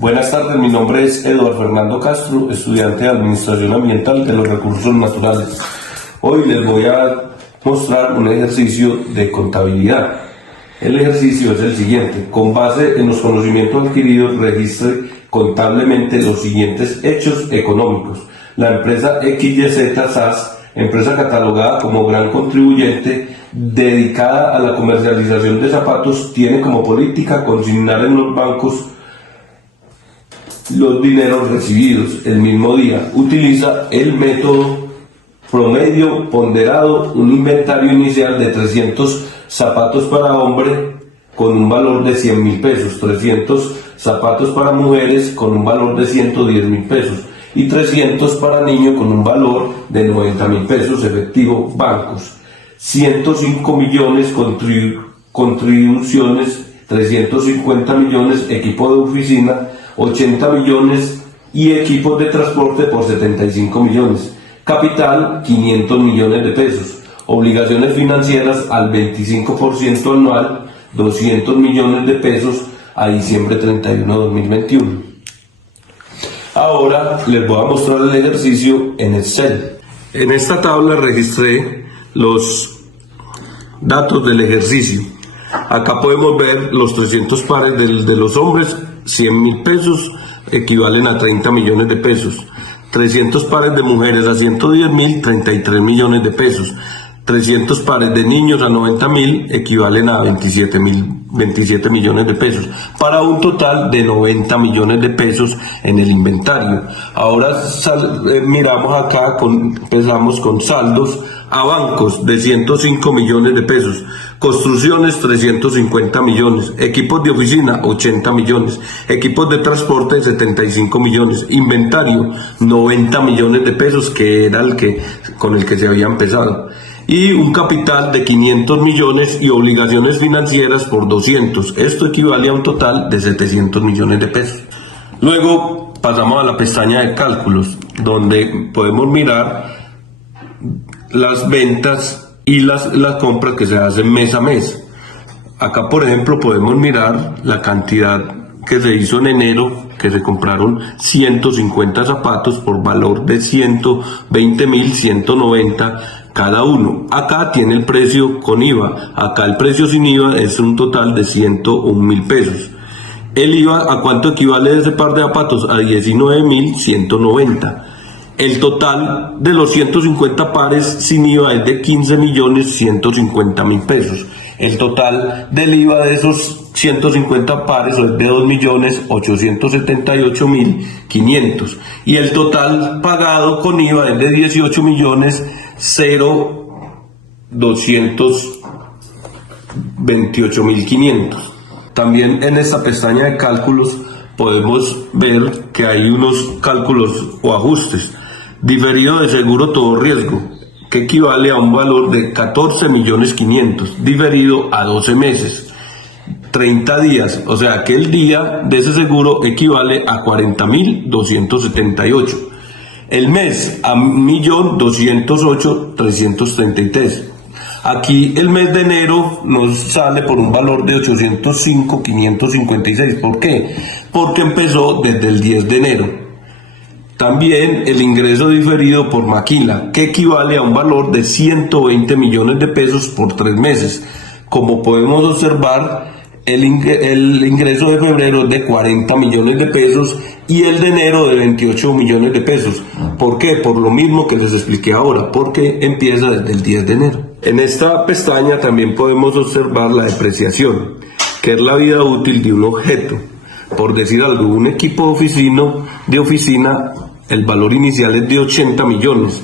Buenas tardes, mi nombre es Eduardo Fernando Castro, estudiante de Administración Ambiental de los Recursos Naturales. Hoy les voy a mostrar un ejercicio de contabilidad. El ejercicio es el siguiente: con base en los conocimientos adquiridos, registre contablemente los siguientes hechos económicos. La empresa XYZ SAS, empresa catalogada como gran contribuyente dedicada a la comercialización de zapatos, tiene como política consignar en los bancos los dineros recibidos el mismo día. Utiliza el método promedio ponderado, un inventario inicial de 300 zapatos para hombre con un valor de 100.000 pesos, 300 zapatos para mujeres con un valor de 110.000 pesos y 300 para niños con un valor de 90.000 pesos efectivo bancos. 105 millones contribuciones, 350 millones equipo de oficina, 80 millones y equipos de transporte por 75 millones. Capital, 500 millones de pesos. Obligaciones financieras al 25% anual, 200 millones de pesos a diciembre 31 de 2021. Ahora les voy a mostrar el ejercicio en Excel. En esta tabla registré los datos del ejercicio. Acá podemos ver los 300 pares de los hombres, 100.000 pesos equivalen a 30 millones de pesos. 300 pares de mujeres a 110.000, 33 millones de pesos. 300 pares de niños a 90.000 equivalen a 27 millones de pesos, para un total de 90 millones de pesos en el inventario. Ahora miramos acá, empezamos con saldos a bancos de 105 millones de pesos, construcciones 350 millones, equipos de oficina 80 millones, equipos de transporte 75 millones, inventario 90 millones de pesos, que era con el que se había empezado, y un capital de 500 millones y obligaciones financieras por 200. Esto equivale a un total de 700 millones de pesos. Luego pasamos a la pestaña de cálculos, donde podemos mirar las ventas y las compras que se hacen mes a mes. Acá, por ejemplo, podemos mirar la cantidad que se hizo en enero, que se compraron 150 zapatos por valor de 120.190 cada uno. Acá tiene el precio con IVA, acá el precio sin IVA es un total de 101.000 pesos. El IVA, ¿a cuánto equivale ese par de zapatos? A 19.190. El total de los 150 pares sin IVA es de 15.150.000 pesos. El total del IVA de esos 150 pares es de 2.878.500. Y el total pagado con IVA es de 18.228.500. También en esta pestaña de cálculos podemos ver que hay unos cálculos o ajustes. Diferido de seguro todo riesgo, que equivale a un valor de 14.500.000, diferido a 12 meses, 30 días, o sea que el día de ese seguro equivale a 40.278. El mes a 1.208.333. Aquí el mes de enero nos sale por un valor de 805.556. ¿Por qué? Porque empezó desde el 10 de enero. También el ingreso diferido por maquila, que equivale a un valor de 120 millones de pesos por 3 meses. Como podemos observar, el ingreso de febrero es de 40 millones de pesos y el de enero de 28 millones de pesos. ¿Por qué? Por lo mismo que les expliqué ahora, porque empieza desde el 10 de enero. En esta pestaña también podemos observar la depreciación, que es la vida útil de un objeto. Por decir algo, un equipo de oficina, el valor inicial es de 80 millones.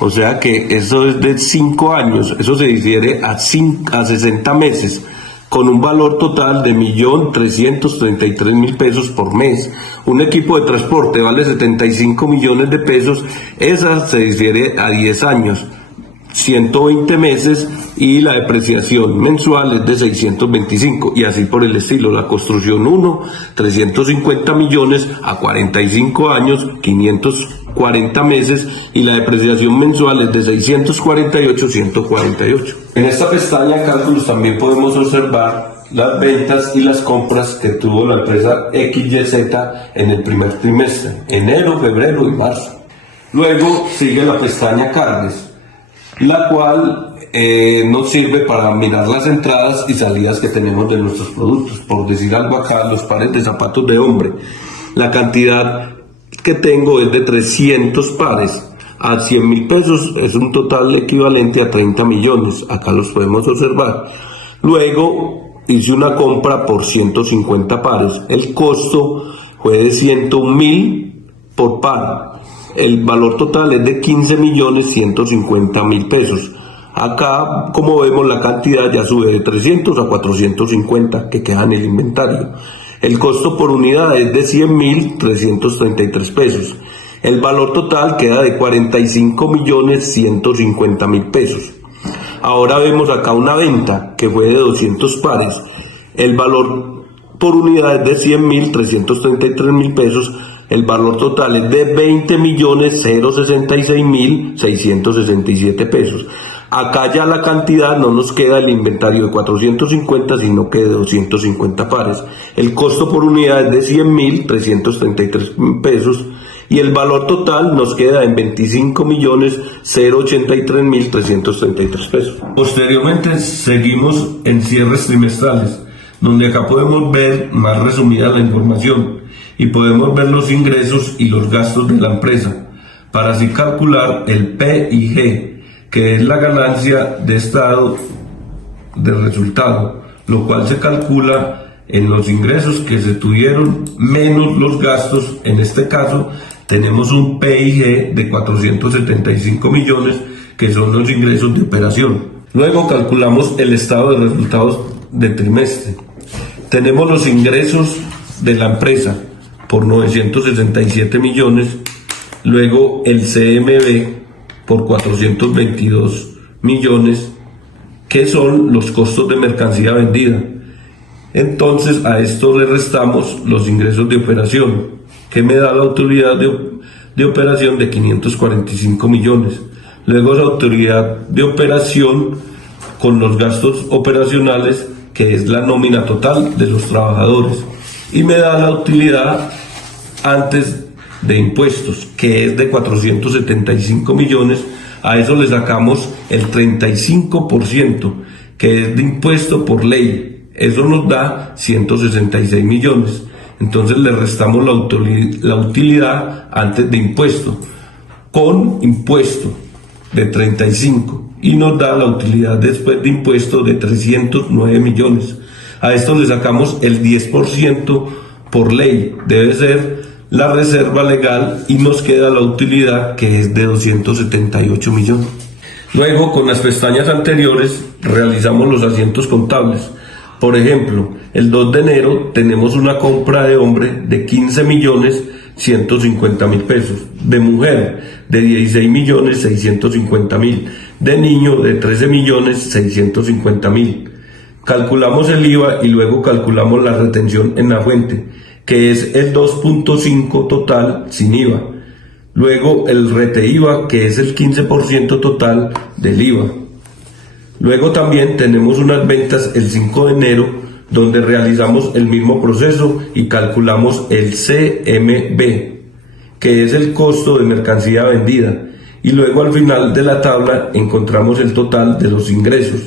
O sea que eso es de 5 años, eso se difiere a 60 meses, con un valor total de 1.333.000 pesos por mes. Un equipo de transporte vale 75 millones de pesos, esa se difiere a 10 años, 120 meses, y la depreciación mensual es de 625, y así por el estilo. La construcción 1, 350 millones a 45 años, 540 meses, y la depreciación mensual es de 648, 148. En esta pestaña cálculos también podemos observar las ventas y las compras que tuvo la empresa XYZ en el primer trimestre, enero, febrero y marzo. Luego sigue la pestaña Carnes, la cual nos sirve para mirar las entradas y salidas que tenemos de nuestros productos. Por decir algo acá, los pares de zapatos de hombre, la cantidad que tengo es de 300 pares a 100.000 pesos, es un total equivalente a 30 millones, acá los podemos observar. Luego hice una compra por 150 pares, el costo fue de 101.000 por par, el valor total es de 15.150.000 pesos. Acá, como vemos, la cantidad ya sube de 300 a 450 que quedan en el inventario. El costo por unidad es de 100.333 pesos. El valor total queda de 45.150.000 pesos. Ahora vemos acá una venta que fue de 200 pares. El valor por unidad es de 100.333.000 pesos. El valor total es de 20.066.667 pesos. Acá ya la cantidad no nos queda el inventario de 450, sino que de 250 pares. El costo por unidad es de 100.333 pesos y el valor total nos queda en 25.083.333 pesos. Posteriormente seguimos en cierres trimestrales, donde acá podemos ver más resumida la información y podemos ver los ingresos y los gastos de la empresa, para así calcular el P y G, que es la ganancia de estado de resultado, lo cual se calcula en los ingresos que se tuvieron menos los gastos. En este caso tenemos un PIG de 475 millones, que son los ingresos de operación. Luego calculamos el estado de resultados de trimestre. Tenemos los ingresos de la empresa por 967 millones, luego el CMB por 422 millones, que son los costos de mercancía vendida. Entonces a esto le restamos los ingresos de operación, que me da la utilidad de operación de 545 millones. Luego la utilidad de operación con los gastos operacionales, que es la nómina total de los trabajadores, y me da la utilidad antes de impuestos, que es de 475 millones. A eso le sacamos el 35%, que es de impuesto por ley. Eso nos da 166 millones. Entonces le restamos la utilidad antes de impuesto, con impuesto de 35, y nos da la utilidad después de impuesto de 309 millones. A esto le sacamos el 10% por ley, debe ser la reserva legal, y nos queda la utilidad, que es de 278 millones. Luego, con las pestañas anteriores, realizamos los asientos contables. Por ejemplo, el 2 de enero tenemos una compra de hombre de 15.150.000 pesos, de mujer de 16.650.000, de niño de 13.650.000. Calculamos el IVA y luego calculamos la retención en la fuente, que es el 2.5 total sin IVA. Luego el rete IVA, que es el 15% total del IVA. Luego también tenemos unas ventas el 5 de enero, donde realizamos el mismo proceso y calculamos el CMB, que es el costo de mercancía vendida. Y luego al final de la tabla encontramos el total de los ingresos,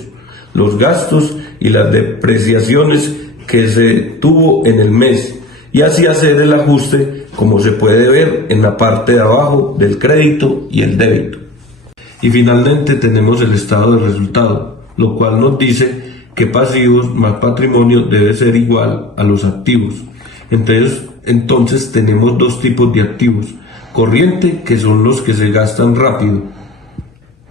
los gastos y las depreciaciones que se tuvo en el mes, y así hacer el ajuste, como se puede ver en la parte de abajo del crédito y el débito. Y finalmente tenemos el estado de resultado, lo cual nos dice que pasivos más patrimonio debe ser igual a los activos. Entonces tenemos dos tipos de activos: corriente, que son los que se gastan rápido,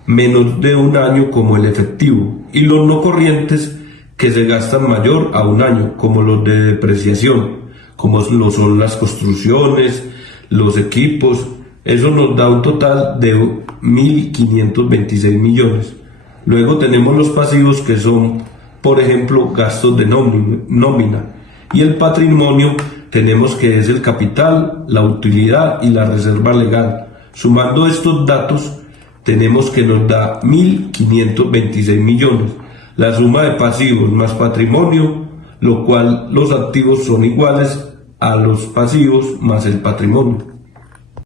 menos de un año, como el efectivo, y los no corrientes, que se gastan mayor a un año, como los de depreciación, como lo son las construcciones, los equipos. Eso nos da un total de 1.526 millones. Luego tenemos los pasivos, que son, por ejemplo, gastos de nómina. Y el patrimonio tenemos que es el capital, la utilidad y la reserva legal. Sumando estos datos, tenemos que nos da 1.526 millones. La suma de pasivos más patrimonio lo cual los activos son iguales a los pasivos más el patrimonio.